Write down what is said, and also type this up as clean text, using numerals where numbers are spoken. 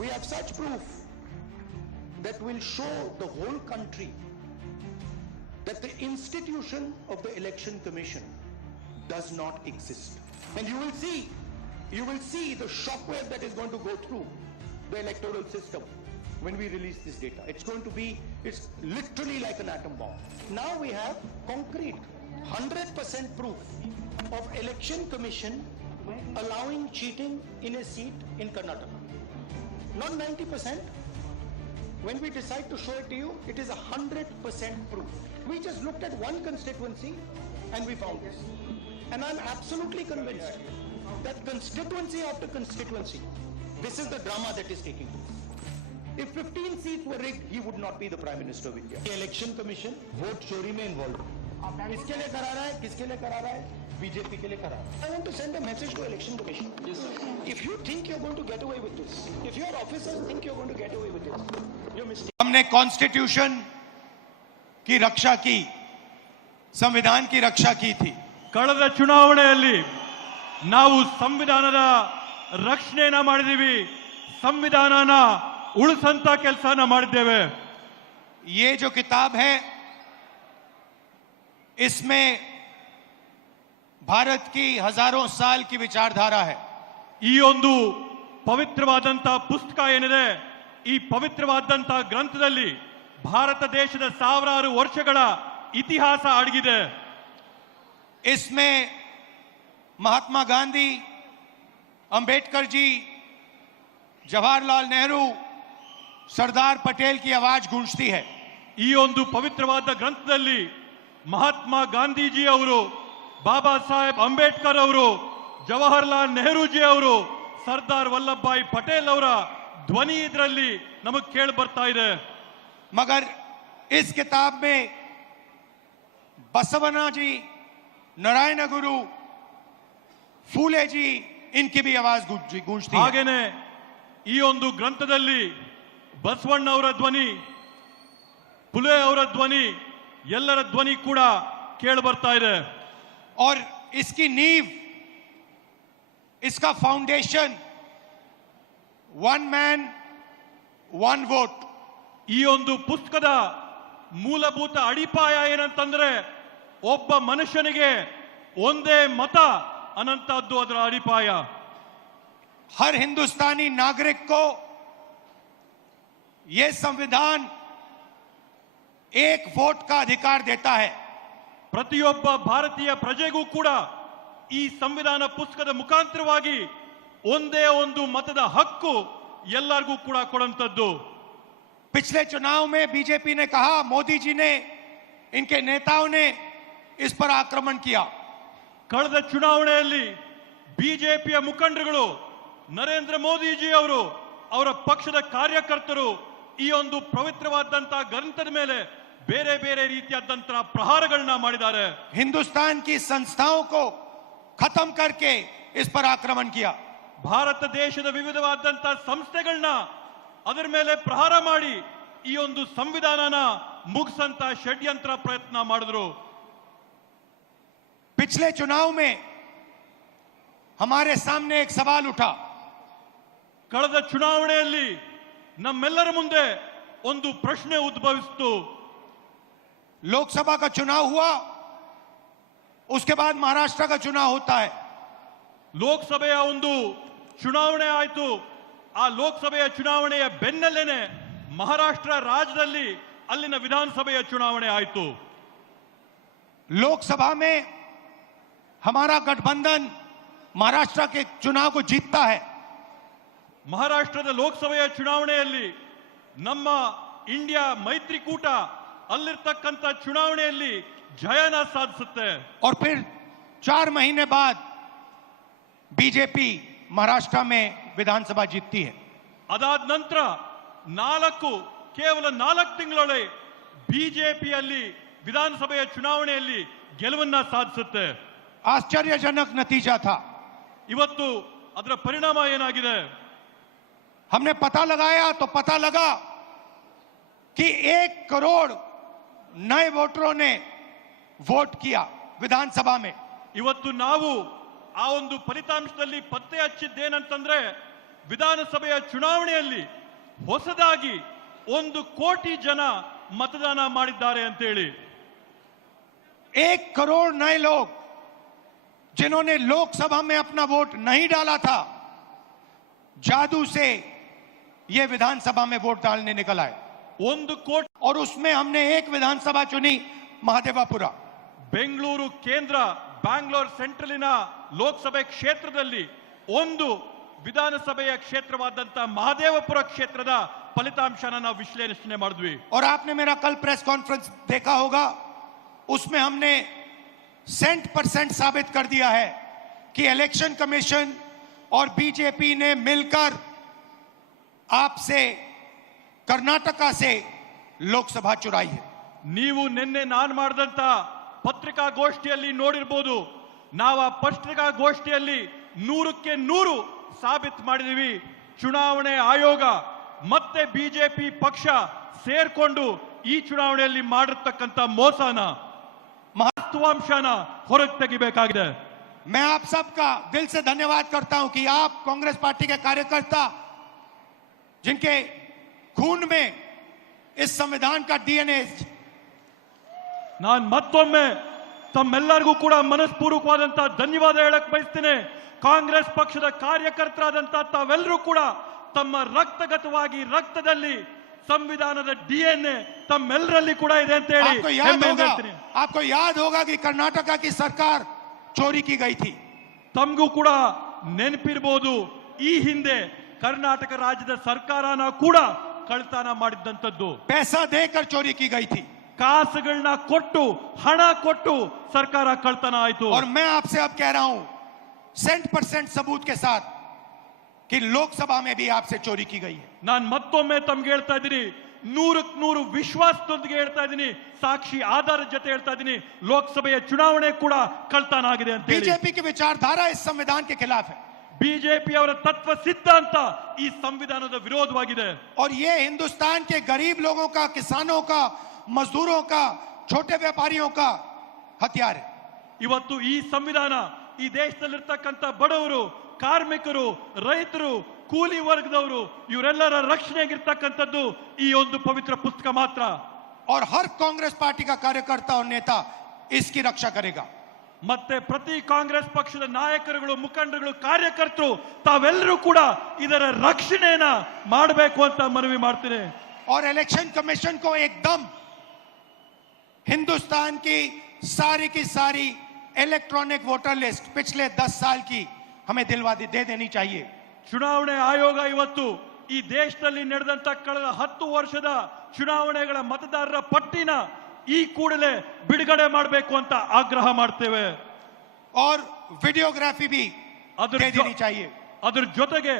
We have such proof that will show the whole country that the institution of the Election Commission does not exist. And you will see the shockwave that is going to go through the electoral system when we release this data. It's literally like an atom bomb. Now we have concrete 100% proof of Election Commission allowing cheating in a seat in Karnataka. Not 90%. When we decide to show it to you, it is 100% proof. We just looked at one constituency and we found this. And I'm absolutely convinced that constituency after constituency, this is the drama that is taking place. If 15 seats were rigged, he would not be the Prime Minister of India. The Election Commission vote चोरी में involved. किसके लिए करा रहा है? किसके लिए करा रहा है? बीजेपी के लिए करा रहा है. I want to send a message to Election Commission. Yes, sir. If you think you're going to get away with this, if your officers think you're going to get away with this, you're mistaken. हमने constitution की रक्षा की, संविधान की रक्षा की थी. ಕಳೆದ ಚುನಾವಣೆಯಲ್ಲಿ ನಾವು ಸಂವಿಧಾನದ ರಕ್ಷಣೆಯನ್ನ ಮಾಡಿದೀವಿ, ಸಂವಿಧಾನನ ಉಳಿಸಂತ ಕೆಲಸನ ಮಾಡಿದ್ದೇವೆ. ये जो किताब है इसमें भारत की हजारों साल की विचारधारा है. ಈ ಒಂದು ಪವಿತ್ರವಾದಂತ ಪುಸ್ತಕ ಏನಿದೆ, ಈ ಪವಿತ್ರವಾದಂತ ಗ್ರಂಥದಲ್ಲಿ ಭಾರತ ದೇಶದ ಸಾವಿರಾರು ವರ್ಷಗಳ ಇತಿಹಾಸ ಅಡಗಿದೆ. इसमें महात्मा गांधी, अंबेडकर जी, जवाहरलाल नेहरू, सरदार पटेल की आवाज गूंजती है. ಈ ಒಂದು ಪವಿತ್ರವಾದ ಗ್ರಂಥದಲ್ಲಿ ಮಹಾತ್ಮ ಗಾಂಧೀಜಿ ಅವರು, ಬಾಬಾ ಸಾಹೇಬ್ ಅಂಬೇಡ್ಕರ್ ಅವರು, ಜವಾಹರ್ಲಾಲ್ ನೆಹರೂಜಿ ಅವರು, ಸರ್ದಾರ್ ವಲ್ಲಭಭಾಯಿ ಪಟೇಲ್ ಅವರ ಧ್ವನಿ ಇದರಲ್ಲಿ ನಮಗೆ ಕೇಳಿ ಬರ್ತಾ ಇದೆ. मगर इस किताब में बसवना जी, नारायण गुरु, फूले जी, इनकी भी आवाज गूंजती है. ಹಾಗೇನೆ ಈ ಒಂದು ಗ್ರಂಥದಲ್ಲಿ ಬಸವಣ್ಣ ಅವರ ಧ್ವನಿ, ಫುಲೆ ಅವರ ಧ್ವನಿ, ಎಲ್ಲರ ಧ್ವನಿ ಕೂಡ ಕೇಳಿ ಬರ್ತಾ ಇದೆ. और इसकी नींव, इसका foundation one man one vote. ಈ ಒಂದು ಪುಸ್ತಕದ ಮೂಲಭೂತ ಅಡಿಪಾಯ ಏನಂತಂದ್ರೆ ಒಬ್ಬ ಮನುಷ್ಯನಿಗೆ ಒಂದೇ ಮತ ಅನ್ನಂತದ್ದು ಅದರ ಅಡಿಪಾಯ. हर हिंदुस्तानी नागरिक को यह संविधान एक वोट का अधिकार देता है. ಪ್ರತಿಯೊಬ್ಬ ಭಾರತೀಯ ಪ್ರಜೆಗೂ ಕೂಡ ಈ ಸಂವಿಧಾನ ಪುಸ್ತಕದ ಮುಖಾಂತರವಾಗಿ ಒಂದೇ ಒಂದು ಮತದ ಹಕ್ಕು ಎಲ್ಲರಿಗೂ ಕೂಡ ಕೊಡುವಂತದ್ದು. पिछले चुनाव में बीजेपी ने कहा, मोदी जी ने, इनके नेताओं ने इस पर आक्रमण किया. ಕಳೆದ ಚುನಾವಣೆಯಲ್ಲಿ ಬಿಜೆಪಿಯ ಮುಖಂಡರುಗಳು, ನರೇಂದ್ರ ಮೋದಿಜಿ ಅವರು, ಅವರ ಪಕ್ಷದ ಕಾರ್ಯಕರ್ತರು ಈ ಒಂದು ಪವಿತ್ರವಾದಂತಹ ಗ್ರಂಥದ ಮೇಲೆ ಬೇರೆ ಬೇರೆ ರೀತಿಯಾದಂತಹ ಪ್ರಹಾರಗಳನ್ನ ಮಾಡಿದ್ದಾರೆ. हिंदुस्तान की संस्थाओं को खत्म करके इस पर आक्रमण किया. ಭಾರತ ದೇಶದ ವಿವಿಧವಾದಂತಹ ಸಂಸ್ಥೆಗಳನ್ನ ಅದರ ಮೇಲೆ ಪ್ರಹಾರ ಮಾಡಿ ಈ ಒಂದು ಸಂವಿಧಾನನ ಮುಗಿಸಂತ ಷಡ್ಯಂತ್ರ ಪ್ರಯತ್ನ ಮಾಡಿದ್ರು. पिछले चुनाव में हमारे सामने एक सवाल उठा. ಕಳೆದ ಚುನಾವಣೆಯಲ್ಲಿ ನಮ್ಮೆಲ್ಲರ ಮುಂದೆ ಒಂದು ಪ್ರಶ್ನೆ ಉದ್ಭವಿಸಿತು. लोकसभा का चुनाव हुआ, उसके बाद महाराष्ट्र का चुनाव होता है. ಲೋಕಸಭೆಯ ಒಂದು ಚುನಾವಣೆ ಆಯ್ತು. ಆ ಲೋಕಸಭೆಯ ಚುನಾವಣೆಯ ಬೆನ್ನಲ್ಲೇನೆ ಮಹಾರಾಷ್ಟ್ರ ರಾಜ್ಯದಲ್ಲಿ ಅಲ್ಲಿನ ವಿಧಾನಸಭೆಯ ಚುನಾವಣೆ ಆಯ್ತು. लोकसभा में हमारा गठबंधन महाराष्ट्र के चुनाव को जीतता है. ಮಹಾರಾಷ್ಟ್ರದ ಲೋಕಸಭೆಯ ಚುನಾವಣೆಯಲ್ಲಿ ನಮ್ಮ ಇಂಡಿಯಾ ಮೈತ್ರಿಕೂಟ ಅಲ್ಲಿರ್ತಕ್ಕಂಥ ಚುನಾವಣೆಯಲ್ಲಿ ಜಯನ ಸಾಧಿಸುತ್ತೆ. और फिर 4 महीने बाद बीजेपी महाराष्ट्र में विधानसभा जीतती है. ಅದಾದ ನಂತರ ಕೇವಲ 4 ತಿಂಗಳೊಳಗೆ ಬಿಜೆಪಿಯಲ್ಲಿ ವಿಧಾನಸಭೆಯ ಚುನಾವಣೆಯಲ್ಲಿ ಗೆಲುವನ್ನ ಸಾಧಿಸುತ್ತೆ. आश्चर्यजनक नतीजा था. ಇವತ್ತು ಅದರ ಪರಿಣಾಮ ಏನಾಗಿದೆ? हमने पता लगाया तो पता लगा कि 1 करोड़ नए वोटरों ने वोट किया विधानसभा में. ಇವತ್ತು ನಾವು ಆ ಒಂದು ಫಲಿತಾಂಶದಲ್ಲಿ ಪತ್ತೆ ಹಚ್ಚಿದ್ದೇನಂತಂದ್ರೆ ವಿಧಾನಸಭೆಯ ಚುನಾವಣೆಯಲ್ಲಿ ಹೊಸದಾಗಿ 1 ಕೋಟಿ ಜನ ಮತದಾನ ಮಾಡಿದ್ದಾರೆ ಅಂತೇಳಿ 1 करोड़ नए लोग जिन्होंने लोकसभा में अपना वोट नहीं डाला था, जादू से ये विधानसभा में वोट डालने निकल आए 1 ಕೋಟಿ और उसमें हमने एक विधानसभा चुनी, महादेवापुरा। ಬೆಂಗಳೂರು ಕೇಂದ್ರ ಬ್ಯಾಂಗ್ಳೂರ್ ಸೆಂಟ್ರಲಿನ ಲೋಕಸಭೆ ಕ್ಷೇತ್ರದಲ್ಲಿ ಒಂದು ವಿಧಾನಸಭೆಯ ಕ್ಷೇತ್ರವಾದಂತ ಮಹದೇವಪುರ ಕ್ಷೇತ್ರದ ಫಲಿತಾಂಶನ ನಾವು ವಿಶ್ಲೇಷಣೆ ಮಾಡಿದ್ವಿ। और आपने मेरा कल प्रेस कॉन्फ्रेंस देखा होगा, उसमें हमने 100% साबित कर दिया है कि इलेक्शन कमीशन और बीजेपी ने मिलकर आपसे कर्नाटका से लोकसभा चुराई है। ನೀವು ನಿನ್ನೆ ನಾನು ಮಾಡಿದಂತ ಪತ್ರಿಕಾಗೋಷ್ಠಿಯಲ್ಲಿ ನೋಡಿರಬಹುದು, ನಾವು ಆ ಪತ್ರಿಕಾಗೋಷ್ಠಿಯಲ್ಲಿ 100ಕ್ಕೆ 100 ಸಾಬೀತು ಮಾಡಿದೀವಿ, ಚುನಾವಣೆ ಆಯೋಗ ಮತ್ತೆ ಬಿಜೆಪಿ ಪಕ್ಷ ಸೇರ್ಕೊಂಡು ಈ ಚುನಾವಣೆಯಲ್ಲಿ ಮಾಡಿರ್ತಕ್ಕಂಥ ಮೋಸನ ಮಹತ್ವಾಂಶನ ಹೊರಗೆ ತೆಗಿಬೇಕಾಗಿದೆ। मैं आप सबका दिल से धन्यवाद करता हूं कि आप कांग्रेस पार्टी के कार्यकर्ता, जिनके खून में इस संविधान का डीएनए, ನಾನು ಮತ್ತೊಮ್ಮೆ ತಮ್ಮೆಲ್ಲರಿಗೂ ಕೂಡ ಮನಸ್ಪೂರ್ವಕವಾದಂತಹ ಧನ್ಯವಾದ ಹೇಳಕ್ ಬಯಸ್ತೇನೆ। ಕಾಂಗ್ರೆಸ್ ಪಕ್ಷದ ಕಾರ್ಯಕರ್ತರಾದಂತಹ ತಾವೆಲ್ಲರೂ ಕೂಡ ತಮ್ಮ ರಕ್ತಗತವಾಗಿ ರಕ್ತದಲ್ಲಿ ಸಂವಿಧಾನದ ಡಿಎನ್ಎ ತಮ್ಮೆಲ್ಲರಲ್ಲಿ ಕೂಡ ಇದೆ ಅಂತ ಹೇಳಿ आपको याद होगा कि कर्नाटका की सरकार चोरी की गई थी। ತಮಗೂ ಕೂಡ ನೆನಪಿರಬಹುದು, ಈ ಹಿಂದೆ ಕರ್ನಾಟಕ ರಾಜ್ಯದ ಸರ್ಕಾರನ ಕೂಡ ಕಳ್ತನ ಮಾಡಿದ್ದಂತದ್ದು, पैसा देकर चोरी की गई थी, ಕಾಸುಗಳನ್ನ ಕೊಟ್ಟು ಹಣ ಕೊಟ್ಟು ಸರ್ಕಾರ ಕಳ್ತನ ಆಯಿತು। और मैं आपसे अब कह रहा हूं 100% सबूत के साथ कि लोकसभा में भी आपसे चोरी की गई है। ನಾನು ಮತ್ತೊಮ್ಮೆ ತಮ್ಗೆ ಹೇಳ್ತಾ ಇದ್ದೀನಿ, 100ಕ್ಕೆ 100 ವಿಶ್ವಾಸದೊಂದಿಗೆ ಹೇಳ್ತಾ ಇದ್ದೀನಿ, ಸಾಕ್ಷಿ ಆಧಾರದ ಜೊತೆ ಹೇಳ್ತಾ ಇದ್ದೀನಿ, ಲೋಕಸಭೆಯ ಚುನಾವಣೆ ಕೂಡ ಕಳ್ತನ ಆಗಿದೆ ಅಂತ। बीजेपी की विचारधारा इस संविधान के खिलाफ है, ಬಿಜೆಪಿ ಅವರ ತತ್ವ ಸಿದ್ಧಾಂತ ಈ ಸಂವಿಧಾನದ ವಿರೋಧವಾಗಿದೆ। और ये हिंदुस्तान के गरीब लोगों का, किसानों का, मजदूरों का, छोटे व्यापारियों का हथियार है। ಇವತ್ತು ಈ ಸಂವಿಧಾನ ಈ ದೇಶದಲ್ಲಿರ್ತಕ್ಕಂಥ ಬಡವರು, ಕಾರ್ಮಿಕರು, ರೈತರು, ಕೂಲಿ ವರ್ಗದವರು ಇವರೆಲ್ಲರ ರಕ್ಷಣೆಗಿರ್ತಕ್ಕಂಥದ್ದು ಈ ಒಂದು ಪವಿತ್ರ ಪುಸ್ತಕ ಮಾತ್ರ। और हर कांग्रेस पार्टी का कार्यकर्ता और नेता इसकी रक्षा करेगा। ಮತ್ತೆ ಪ್ರತಿ ಕಾಂಗ್ರೆಸ್ ಪಕ್ಷದ ನಾಯಕರುಗಳು, ಮುಖಂಡರುಗಳು, ಕಾರ್ಯಕರ್ತರು ತಾವೆಲ್ಲರೂ ಕೂಡ ಇದರ ರಕ್ಷಣೆಯನ್ನ ಮಾಡಬೇಕು ಅಂತ ಮನವಿ ಮಾಡ್ತೀನಿ। और इलेक्शन कमीशन को एकदम हिंदुस्तान की सारी इलेक्ट्रॉनिक वोटर लिस्ट पिछले 10 साल की हमें दे देनी चाहिए। ಚುನಾವಣೆ ಆಯೋಗ ಇವತ್ತು ಈ ದೇಶದಲ್ಲಿ ನಡೆದಂತ ಕಳೆದ 10 ವರ್ಷದ ಚುನಾವಣೆಗಳ ಮತದಾರರ ಪಟ್ಟಿನ ಈ ಕೂಡಲೇ ಬಿಡುಗಡೆ ಮಾಡಬೇಕು ಅಂತ ಆಗ್ರಹ ಮಾಡ್ತೇವೆ। और वीडियोग्राफी भी दे देनी चाहिए। ಅದರ ಜೊತೆಗೆ